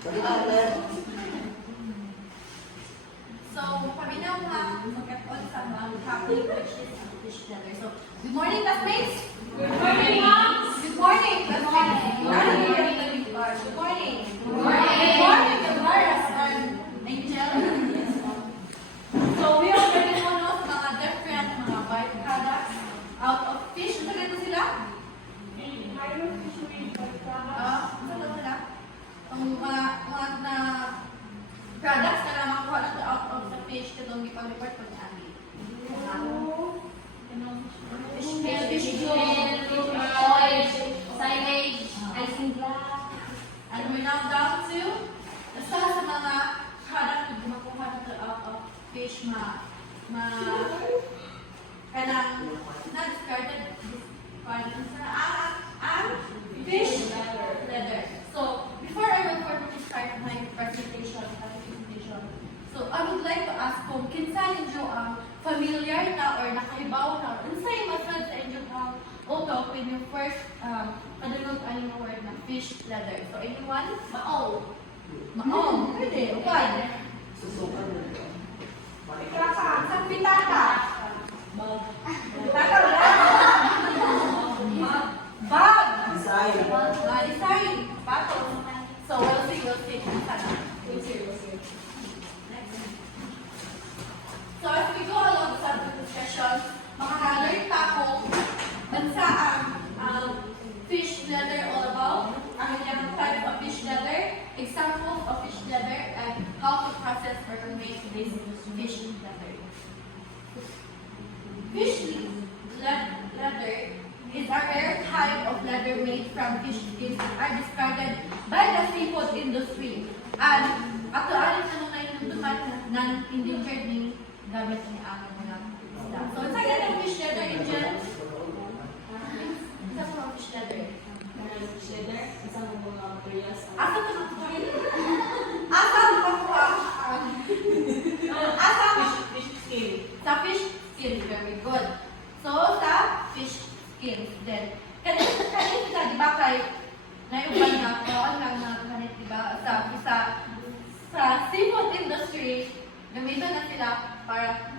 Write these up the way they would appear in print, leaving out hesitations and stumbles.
So, paminaw nga, mag-on sa mga topic which is fish leather. So, good morning, classmates! Good morning, moms! Good morning, classmates! Good morning! Good morning! Good morning! Good morning, Dolores and Angel. So, we already know no, mga different mga byproducts out of fish. Ano ganito sila? Ano sila? Ang mga na products na naman kuha natin out of the fish katong ipag-report po ni Abby. Fish oil, silage, icing glass. And we're now down to isa sa mga product na makuha natin out of fish kanang na-discarded ang fish leather. So, before I will formally start my presentation, so I would like to ask kung kinsa ninyo ang familiar na or nakahibaw na or unsay masad sa inyo ang auto when you first padulog ang word na fish leather. So, anyone? Mao. Pwede. Upan. Sa pitaka. Pitaka wala. Bag. Design. Bato. So, we'll see. So, as we go along sa discussion, makaka-learn pa kung bansa ang fish leather all about, ang ilang type of fish leather, examples of fish leather, and how to process or to make this fish leather. Fish leather is a rare type of leather made from fish skins that are discarded by the seafood industry. And actually, na yung non-endangered ning gamit ni ang mga isda. So, sa ganang fish leather, Angel? Isa sa mga fish leather. Asa ito nakuha? Sa fish skin. Very good. So, sa fish skin. Then, kanit sila, di ba, kay naiuban na, kawan lang na kanit, di ba, sa seafood industry, gamitan na sila para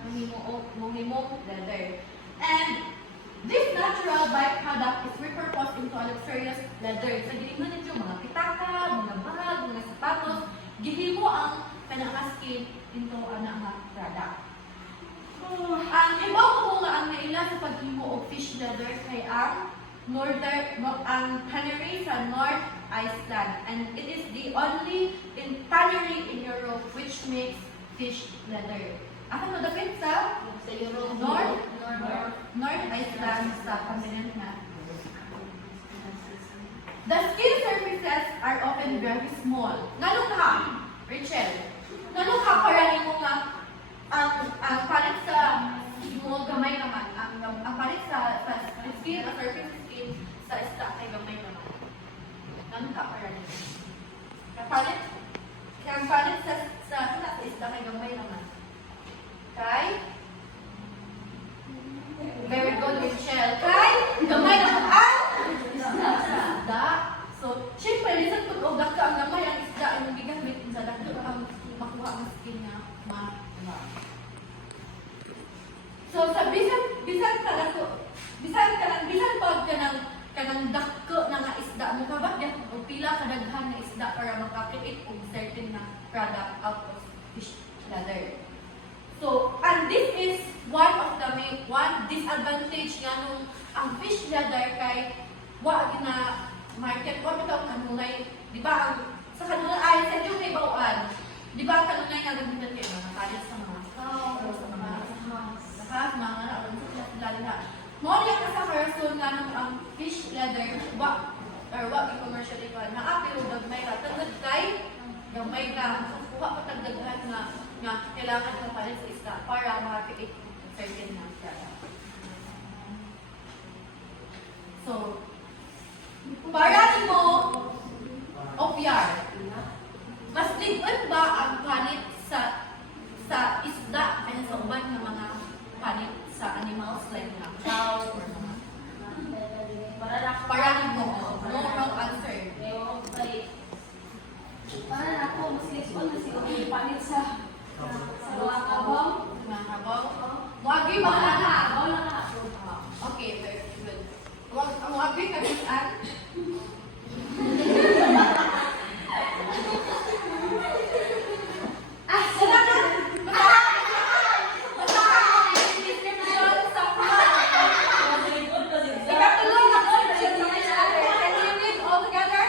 mahimong leather. And this natural byproduct is repurposed into a luxurious leather. So, gilingan ninyo mga pitaka, mga bag, mga sapatos, gihimo ang kanang skin into anang product. Ang ibaw ko nga ang naila sa paghimo og fish leather kay ang tannery sa North Iceland, and it is the only tannery in Europe which makes fish leather. Asa mo dapit sa Europe? North Iceland sa continent na. The skin surfaces are often very small. Nganong ka, Rachel? Nganong ka para nimo nga ang palit sa mo gamay naman, ang palit sa skin, ang surface skin sa isda kay gamay naman. Nganong ka para nimo? Ang palit sa isda kay gamay naman. Kay? Very good, Rachel. Kay? Gamay naman ang isda. So, syempre, lisan po, daka ang gamay ang isda ang gigamit sa daka ang makuha ang skin niya So, sa bisan pag kanang dakko na nga isda mo kabag o pila kadaghan na isda para maka-create og certain na product out of fish leather. So, and this is one disadvantage nga nung ang fish leather kay wa na market wa bitaw kanunay, di ba? Sa kanunay ay sa yung may bawaan. Di ba kanunay nga gamitan kay mga kalit sa mga cow o sa mga mga lahat. Mo niya sa karason nga nung ang fish leather wa commercially pa na apil gagmay ra tagdag kay gamay ka kuha pa tagdaghan nga kailangan mo palit sa isda para ma-create certain na product. So, para nimo OPR, mas ligon ba ang palit sa isda ay sa uban ng mga palit sa animals like na cow or mga para nimo no wrong answer. Para Ipalit sa mga kabaw. Mga kabaw. Muagi ba ka na? Kabaw lang na. Okay, very good. Muagi ka din, Ann? Ah, salamat! Ikatulong na description sa each other. Can you read all together?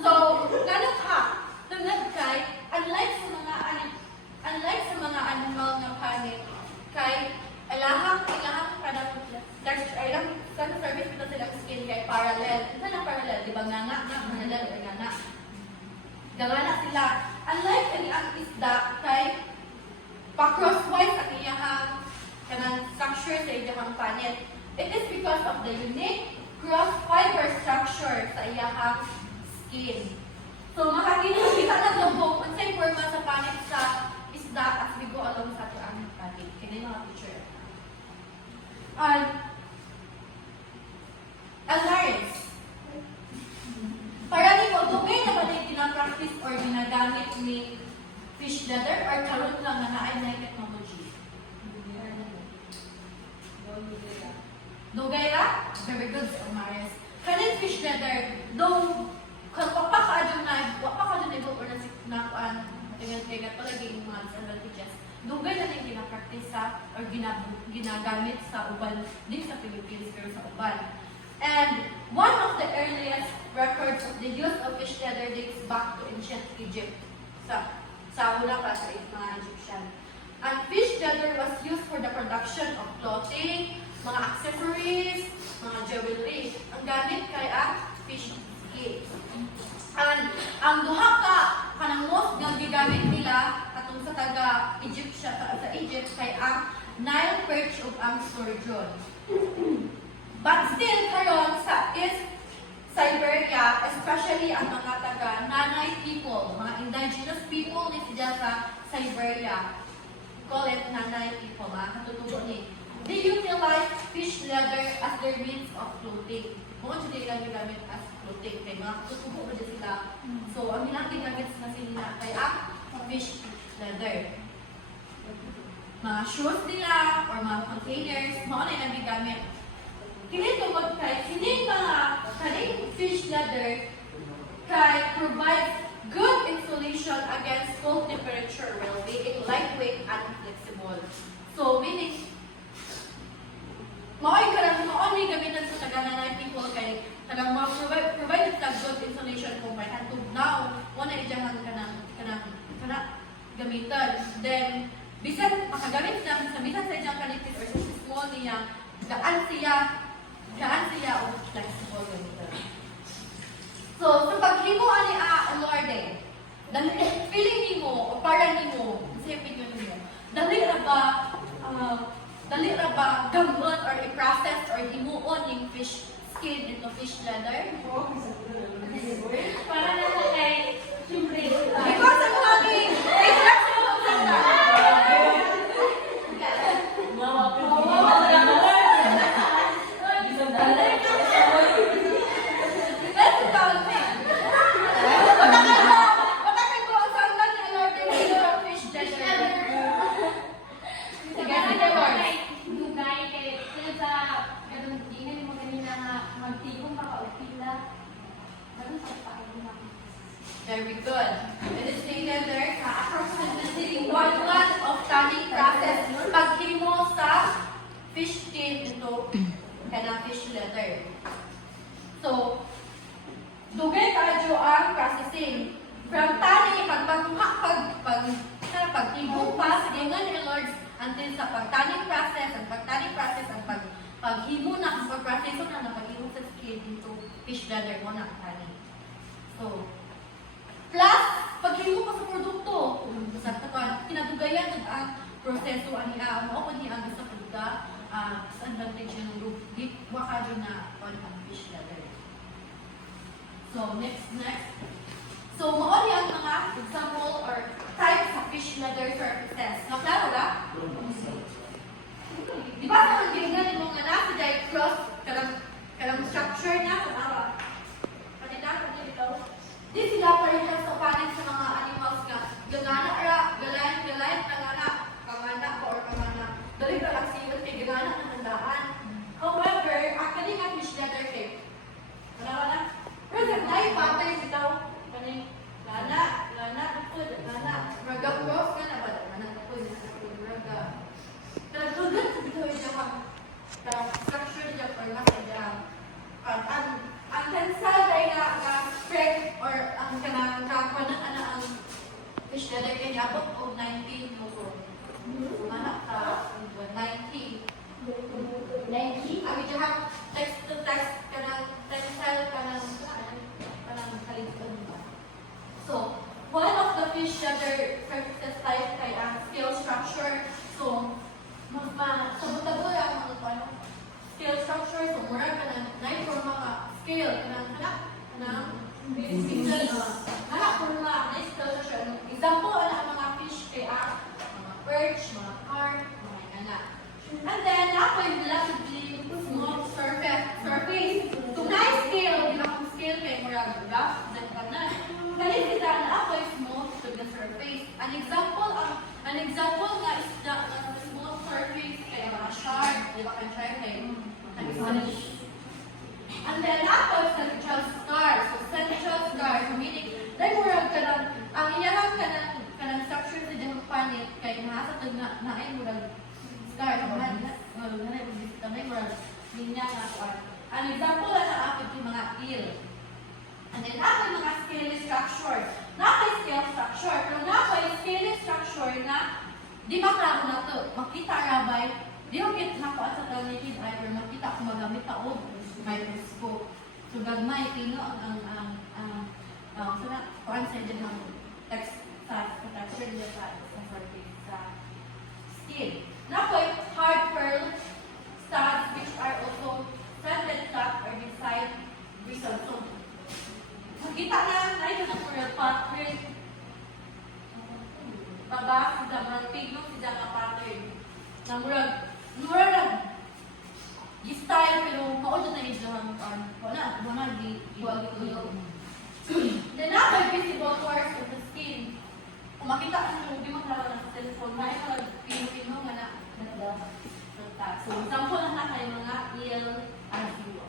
So, ganun ka. Tungod kay, unlike sa mga animal nga panik, kay ilahang kanang service ito silang skin kay parallel. Ito na parallel, di ba? Nga, parallel or nga. Gangana sila. Unlike kani ang isda kay pa-crosswise ang iyahang kanang structure sa iyahang panet. It is because of the unique cross-fiber structure sa iyahang skin. So, makakita na lubog ang same forma sa panet sa isda as we go along sa ating panet. Kaya mga picture. And, alliance. Para ni mo, dugay na ba na ginapractice or ginagamit ni fish leather or karon lang na naay na technology? Dugay ra? Very good, Marius. Kanin fish leather, though, wapakadun na ito or nakuan, tingnan kay nga palagi yung mga disadvantages. Dugay na yung ginapractice sa or ginagamit sa uban din sa Philippines pero sa uban. And one of the earliest records of the use of fish leather dates back to ancient Egypt. Sa una pa sa mga Egyptian. And fish leather was used for the production of clothing, mga accessories, mga jewelry. Ang gamit kay fish skin. And ang duha ka kanang most nga gigamit nila katong sa taga Egypt sa Egypt kay ang Nile perch ug ang sturgeon. But still karon sa East Siberia, especially ang mga taga Nanay people, mga indigenous people ni sila sa Siberia, call it Nanay people, katutubo ni. They utilize fish leather as their means of clothing. Mga sila ginamit as clothing, kaya mga katutubo na sila. So, ang ilang ginamit na sila kay fish leather. Mga shoes nila or mga containers, mga na ilang gigamit. Kini tungod kay kining mga kaning fish leather kay provides good insulation against cold temperature while being lightweight and flexible. So meaning mao'y mao'y gamitan sa taga-nanay people kay tagang provide sa good insulation kung may hantog now mo na ijahan kanang gamitan. Then bisan makagamit na sa bisan sa ijang kanipis or sa small niya gaan siya o flexible gamitan. So, sa paghimo ani Lorde, feeling nimo o para nimo, sa opinion nimo, dali ra ba gamot or i-process or himuon yung fish skin into fish leather? Para na sa kay, siyempre, Because ang lagi, flexible sa Very good. It is stated there na approximately 1 month of tanning process paghimo sa fish skin into kanang fish leather. So, dugay kadyo ang processing. From tanning, pagtibong pa, silingan ni Lord, until sa pagtanning process, ang paghimo na, ang pagproseso na ng paghimo sa skin into fish leather mo na ang tanning. So, plus, paghimo pa sa produkto, sa kinadugayan ang proseso aniya, mao ko niya ang sa pagda sa advantage ng group, wakado na on ang fish leather. So, next. So, mao niya ang mga example or types sa fish leather surfaces. Naklaro ba? Di ba ang gingan mo nga na, sa cross, karang structure na, Di sila parehas sa panig sa mga animals nga gagana ra, galayan tangana, kamana ba or kamana. Dali ra ang siwat kay gagana ng handaan. However, ang kani nga fish ladder kay wala. Pero naglay patay bitaw kani lana pud lana raga prof kana ba lana pud raga. Pero dugan sa bitaw niya ka structure niya or nga ang tensile ay nga strength or ang kanang kakuanan ana ang fish ladder kay abot og 19 muso. Mana ka 19. Ang ijahang text to text kanang tensile kanang kaligtan ba. So, one of the fish ladder surfaces type kay ang scale structure. So, sabot-sabot ang mga paano scale structure. So, mura ka na na-forma ka scale kanang forma na scale structure. Example, ang mga fish kay ang mga perch, mga carp, mga anak. And then, ako yung relatively small surface. So, na-scale, di ba kung scale kay mura rough, then kanan. Galit kita na ako yung small to the surface. An example nga is the small surface kay mga shark, di ba kang shark kay and then ako yung central scar. So, central scar, so meaning, dahil mura ka lang, ang iyahang kanang structure sa dihang panit kay mahasatag na ay mura scar. Kamay mura linya nga kuan. An example na ako yung mga eel. And then ako yung mga scale structure. Scale structure. Pero yung scale structure na di maklaro na to. Makita rabay. Di ko kita nakuha sa naked eye or makita kung magamit ka o microscope. So gagmay, pino kuan sa dyan ng text sa texture niya sa surface sa skin. Yung hard pearl studs which are also sanded flat or beside bristle. So, makita na ito na coral pattern. Baba, sida murag tigno, sida nga pattern. Na murag style pero maudot na ito ang wala di igual ito. Then ako yung visible parts of the skin. Kung makita ka nyo, di maklaro na sa telephone, may mga pino nga na so, example na kayo mga eel and zero.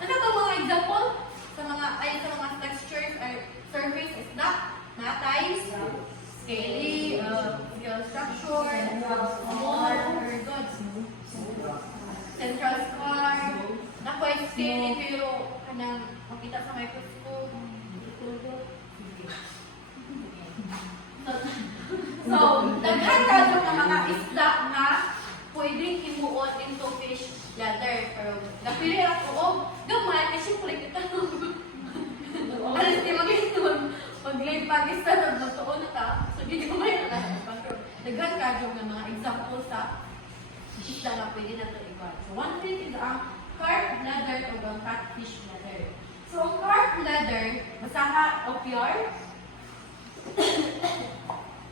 Ano itong mga example sa mga textures or surface is that matay, scaly, scale structure, small, very good, central scar, nakoy scaly pero kanang makita sa microscope. So, daghan kadto ng mga isda na pwedeng imuon into fish ladder. Pero, napili ako, gamay, kasi siyempre kita alas di mag-istun. Pag-late pag-isda na magtuon na ka, so di gamay na lang. Daghan kadto ng mga example sa isda na pwede na ito iwan. So, one thing is ang carp ladder o ang catfish ladder. So, ang carp ladder, basaha OPR.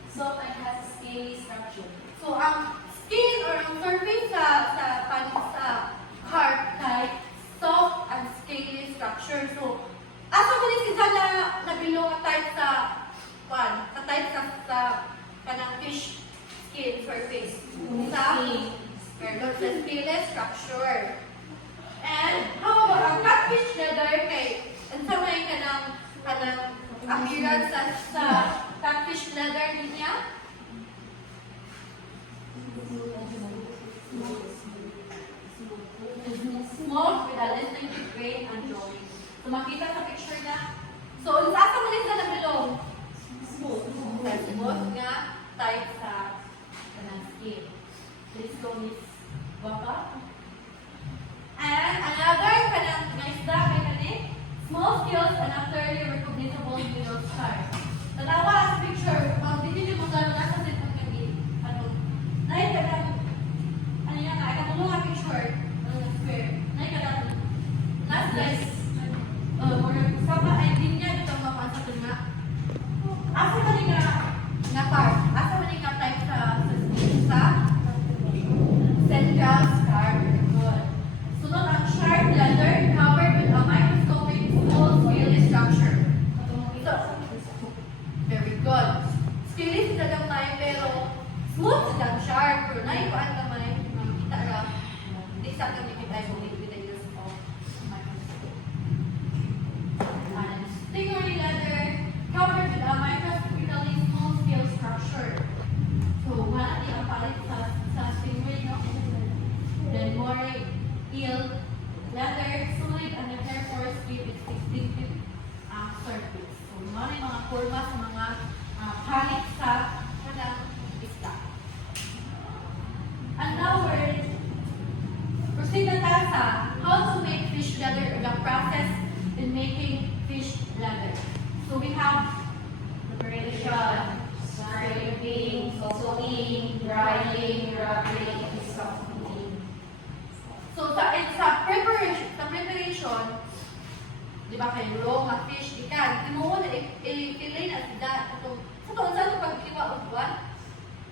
So, it has a scaly structure. So, ang skin or ang surface sa carp type, soft and scaly structure. So, asa mo din sila na nabilong type sa type sa kanang fish skin surface. Sa scaly structure. And how about ang catfish ladder kay unsa may kanang appearance sa catfish ladder niya? Small with a distinctive grain and drawing. So makita sa picture na. So unsa sa man sila nabilong? Smooth nga type sa kanang skin. Let's go Miss Baka. And another kanang isda kay kani small scales and a clearly recognizable middle star. Tanawa sa picture, dili mo gano na sa sitong kani. Nay kanang katulong ang picture, square. Nay kanang last slide. Sama ay linya dito mapasa nga. Asa man nga part? Asa man nga isa ka nikitay mo with the use of microscope. Stingray leather covered with a microscopically small scale structure. So, wala di ang palit sa stingray, no? Then, more eel leather, solid, and the hair pores give its distinctive surface. So, mga kurma sa mga palit sa kanang isda. And now we're proceed na tayo sa how to make fish leather or the process in making fish leather. So we have Preparation, scraping, sewing, drying, wrapping, and softening. so sa preparation, di ba kay raw nga fish ikan, tinuod na i-fillet na sida ito. Sa to sa pagkiwa og buwan,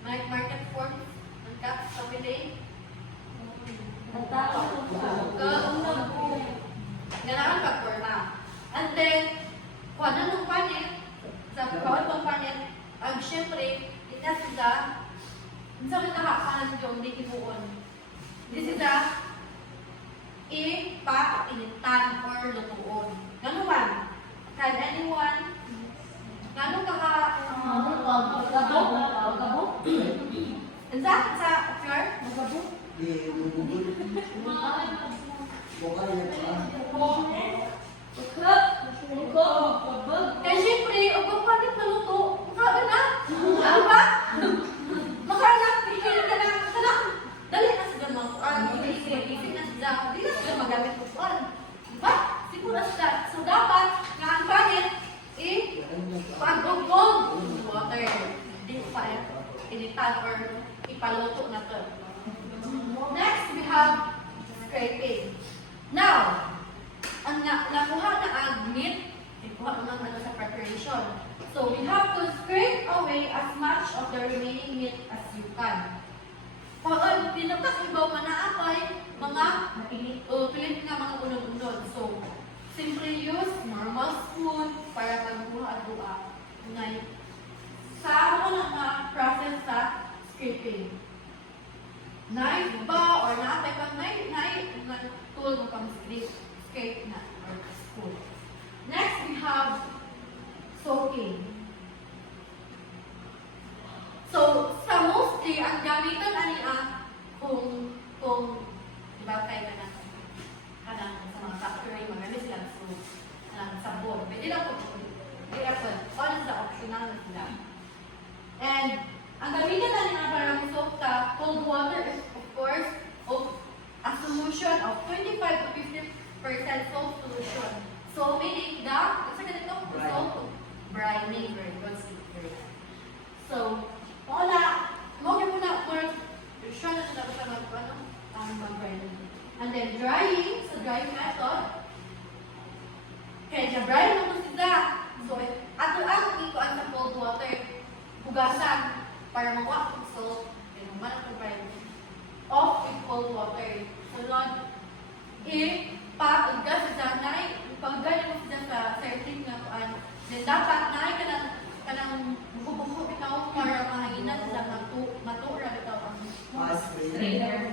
market form ang cut sa fillet. Ganahan pag forma. And then kuha na ng panin, sa bawal pang panin, ang syempre, ita sila, sa mga nakakanan yung di ibuon. This is ipa-initan or lutuon. Ganun man? Can anyone? Ganun ka sa pure? Kaya syempre, huwag kang panik maluto. Makain na. Ano ba? Makain na. Piliin ka na. Dali na sila mga kuan. Isip na sila. Hindi na sila magamit ko kuan. Diba? Siguro sila. So dapat, nga ang panik, pag-ugog water. Hindi ko pa initan or ipaluto na to. Next, we have scraping. Now, ang nakuha na ang meat, ikuha naman sa preparation. So, we have to scrape away as much of the remaining meat as you can. Pag pinagkasibaw man na apay, mga pilit nga mga unod-unod. So, simply use normal spoon para magbuha at buha. Sa ako na process sa scraping. Knife ba or naapay pang knife na tool mo pang scrape na or spoon. Next, we have soaking. So, sa mostly, ang gamitan ani kung diba kayo na kanang sa mga factory, magamit silang sabon. Pwede lang po, all is the optional na sila. And, ang gamitan natin para mag-soak sa cold water is, of course, a solution of 25 to 50% salt solution. So, meaning that, isa ganito, salt brining, very good. So, wala, mawag mo na, sure na sila basta mag-brining. And then, drying, so drying method. Kaya dry mo sila. So, ato ang ikuan sa cold water, hugasan, para makuha ang salt, and human ang brining. Off with cold water. So, not, pag-ugas sa nanay, pag-ugas mo siya sa certain na kuan, then dapat nanay ka nang buko-buko ikaw para mahaginan sila matura ikaw ang strainer.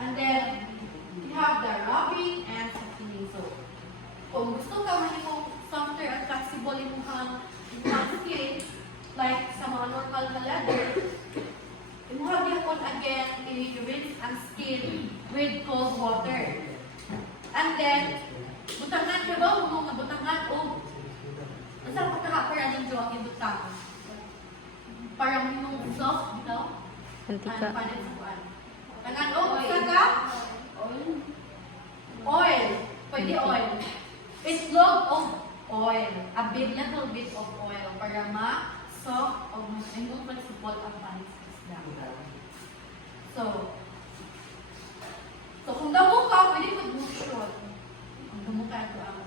And then, you have the rubbing and softening. So, kung gusto ka mahimong softer at flexible yung skin, like sa mga normal na leather, imuhag yapon again, i-rinse ang skin with cold water. And then, butangan ka ba? Huwag nga butangan o saan pagkakapara ng jowa yung butang? Para mahimong soft, no? Antika. Panin sa kuwan. Tangan o, isa ka? Oil. Pwede oil. Itlog of oil. A little bit of oil para ma-soft o mahimong flexible ang panin sa isda. So, kung damo ka, pwede mag-motion. Kung damo ka, ito ang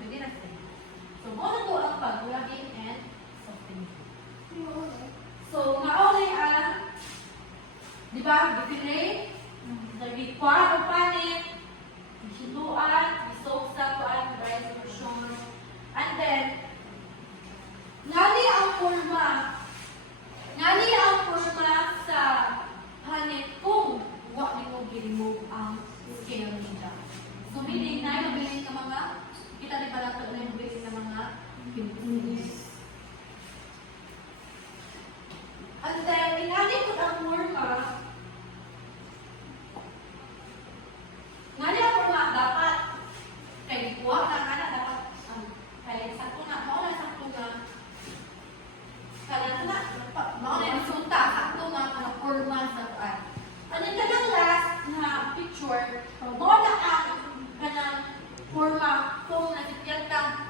pwede na siya. So, muna ito ang pag-rubbing and softening. So, maulay ang, di ba, bipilay, nagikwan o panin, isiluan, isoak sa kuan, dry solution. And then, nani ang forma sa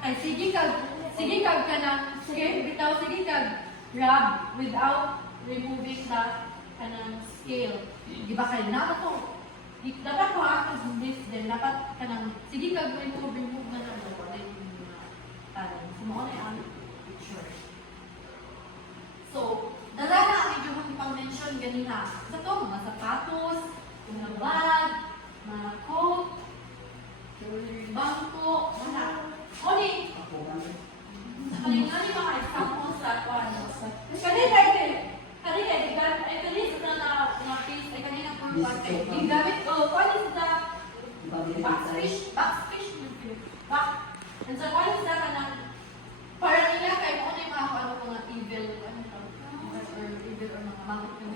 Kay sige kag kanang bitaw sige kag rub without removing the kanang scale. Di ba kay dapat ko ako this din dapat kanang sige kag remove na lang ko din tanong. Sumo na ang picture. So, dala na ang medyo kong pang-mention ganina. Sa to, mga sapatos, mga bag, mga coat, bangko, mga oni. Kanina mga example sa kwan. Kanina sa na piece ay kanina po gamit ko. What is the backfish? Back. And so what is that kanang para nila kay mo na yung mga evil or mga mangot na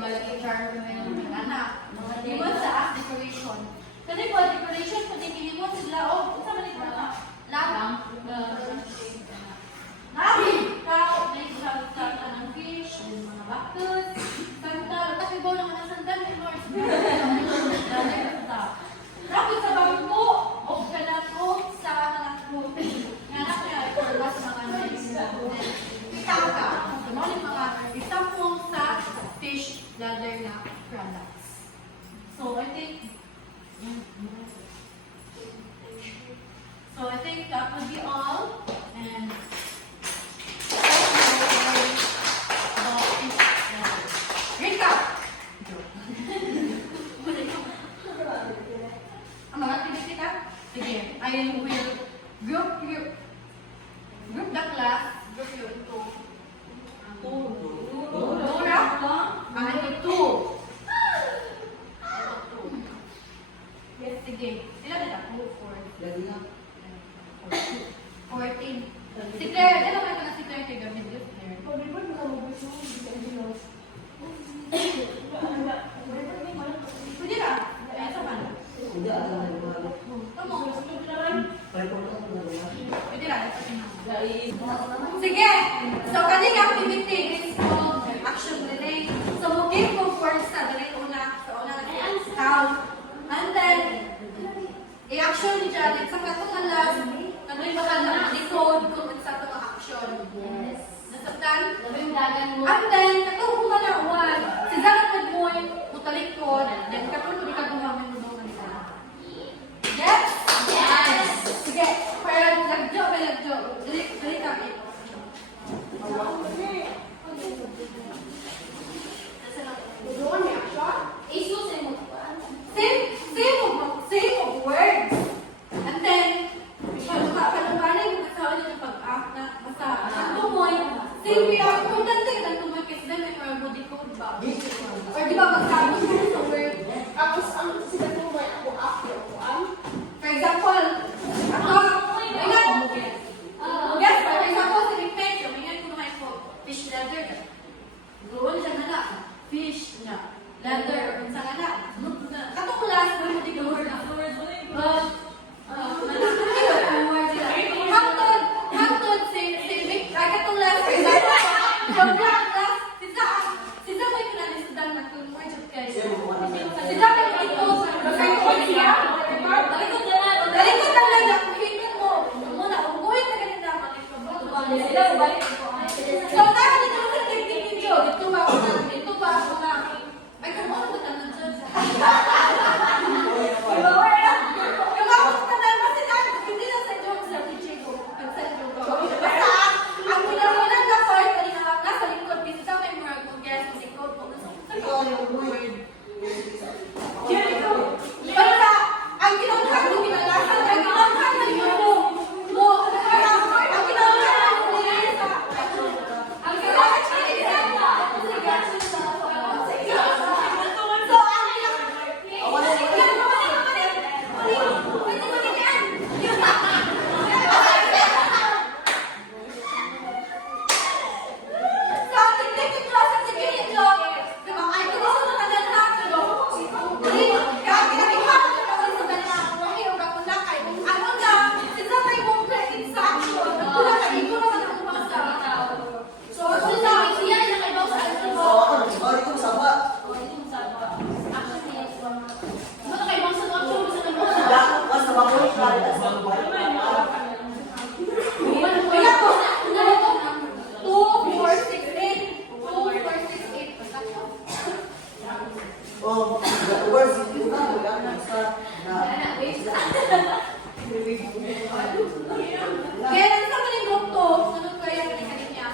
malaking charm na yung anak. Mga demon sa act decoration. Kasi po, decoration, kung tikinimot sila, unsa man ito na? Labang. Tao, may sa ng fish, mga bactus, sandal. Kasi ba naman ang sandal ni Lord? Rapid sa bangko, o kanato sa mga fruit. Nganak niya, for mas mga pitaka. Mga example sa fish ladder na products. So, I think that would be all. And recap. Ang mga activity ka? Sige, I will group the class, group you into Dora, ito two. Yes, sige. Ilan na ako? 14. Si Claire, ilan naman ito na si Claire kay gamit this Claire? Pwede na. Ay, sa man. Tama. Pwede na. Sige. So, kaning activity is called action relay. So, mugin ko first sa relay una. So, una count. And then, i-action ni Janet sa katong alas. Kano'y baka na decode kung sa itong action. Yes. Nasabtan? And then, katong kumalawan. Si Janet Magmoy, utalikod. Then, katong kumikaguhamin mo doon kanila. Yes? Yes! Sige. Para nagjo. Dili kami. Same of words. And then, palubanin mo sa ulit yung pag-act na basta ang tumoy. Same we are important thing ang tumoy kasi then may mga body code ba? Or di ba magsabot ka sa word? For example, yes, for example, si Ripet, yung mga kumain ko, fish ladder. Doon siya na fish na ladder. Sa nga katong class, mo di ka word na. Hangtod, si Vic, ay katong class, for example, from that class, si Zah may pinalisundan na kung mo yung kay. Si Zah may ito, Dalikod lang lang, kuhitin mo. Muna, umuhin na ganun naman. So, tayo dito sa technique video. Dito ba ako na? Ay, kung ano ba tanong dyan? Oh, the words you have sa na Kaya lang sa maling group to, sunod ko yung kanya.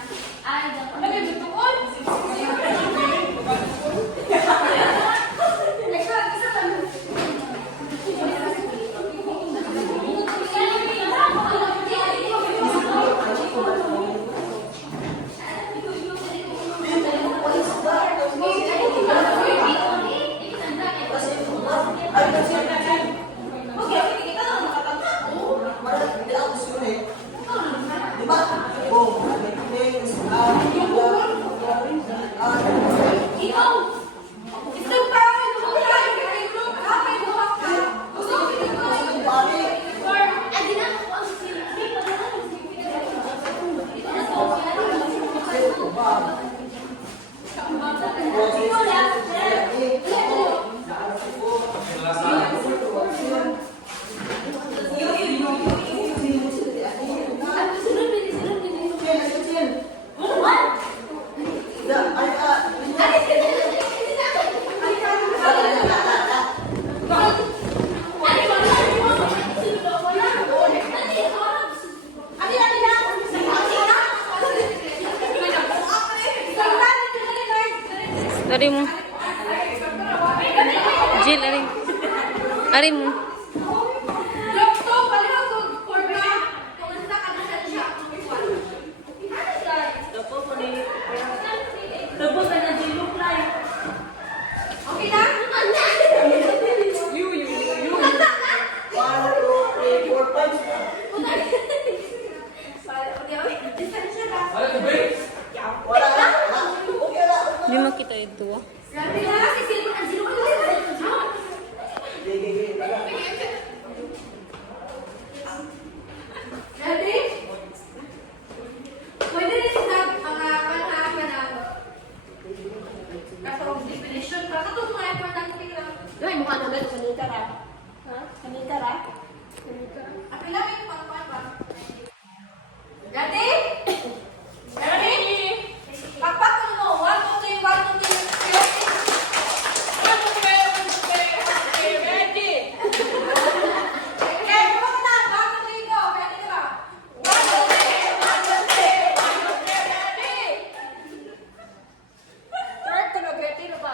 Ay, dapat. Ano yung tuon? Ikaw! Isang parang ito mo tayo kay group. May buhak ka. Gusto ko ito mo. Ay, di na ako ang silbi. Ito na to. Ikaw lang. Ari mo. Jill, ari. Ari mo. Okay na? Di mo kita ito. Grabe na, si Silvon, ang sino ka Ready? Pwede rin sa mga panahon kaso definition pa. Katong mga importante lang. Ay, mukha naman. Kanita ra. Ha? Kanita ra? At lang yung pangkuhan pa. Ready? Ready? Pakpak mo mo. 1, 2, 3, 1, 2, 3. Ready? Okay, come on na. 1, 2, 3, go. Ready ka ba? 1, 2, 3, 1, 2, 3, 1, 2, 3, ready? Third, taga-Betty na ba?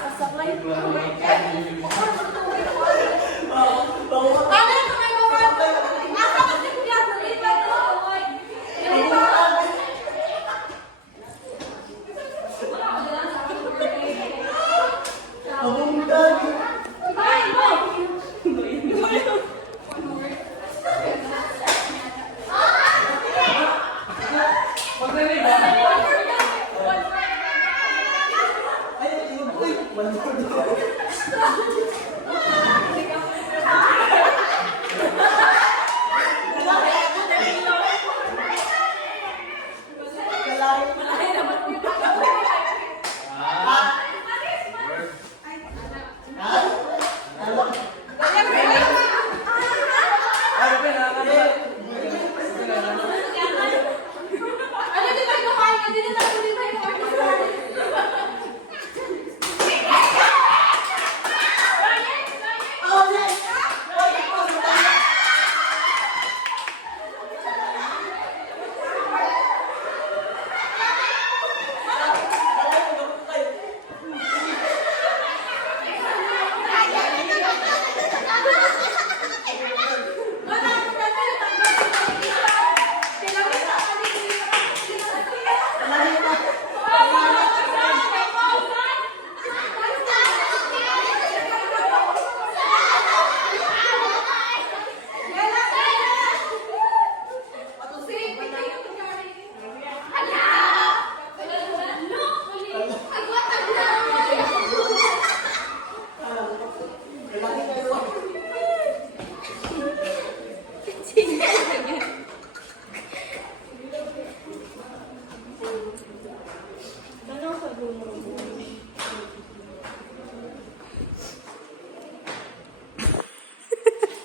Kasaklay. Ano yung mga asa ka siya nalipat ko? Ano din tayo kumain? Ano din tayo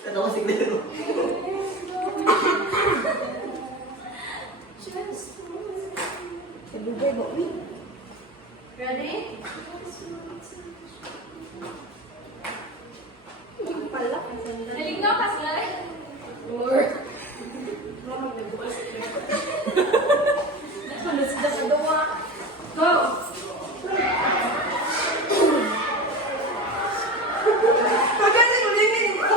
Katawa signero. Kadugay ba? Uy. Ready? Pala. Nalignaw ka sila eh? Ano sila kadawa? Go! Pagkasi mo limin ko.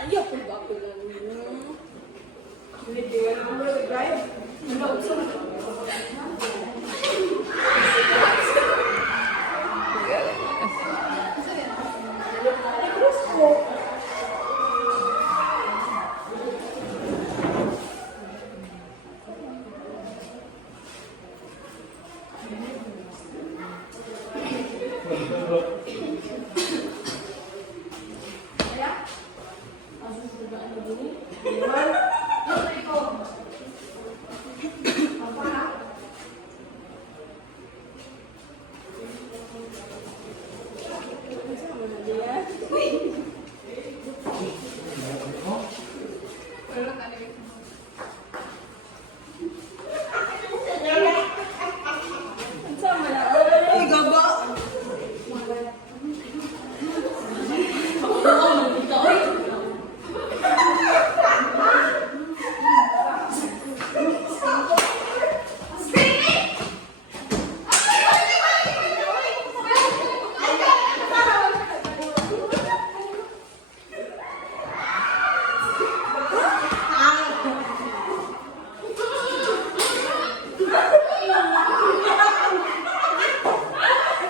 Ayaw po ba ako lang yun? Hindi ko na mag-drive.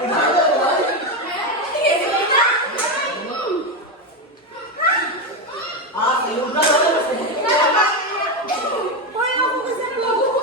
Ah, sa lugar wala sa Hoy, ako kasi bago ko.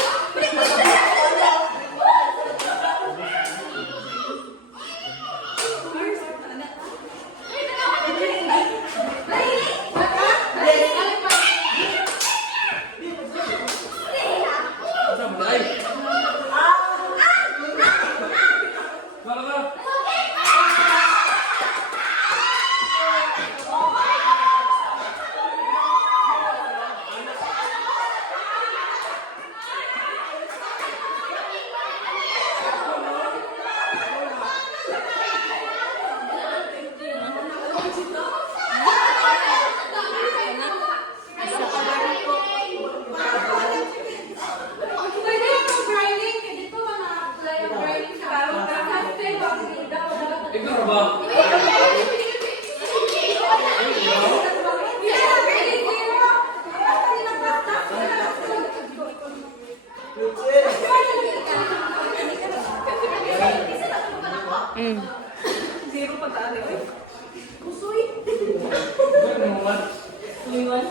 Pwede yung grinding, kasi ito mga yung grinding siya. Ikaw ba? Mm. Zero pa tayo. Kusoy. Ikaw naman. Tulingan.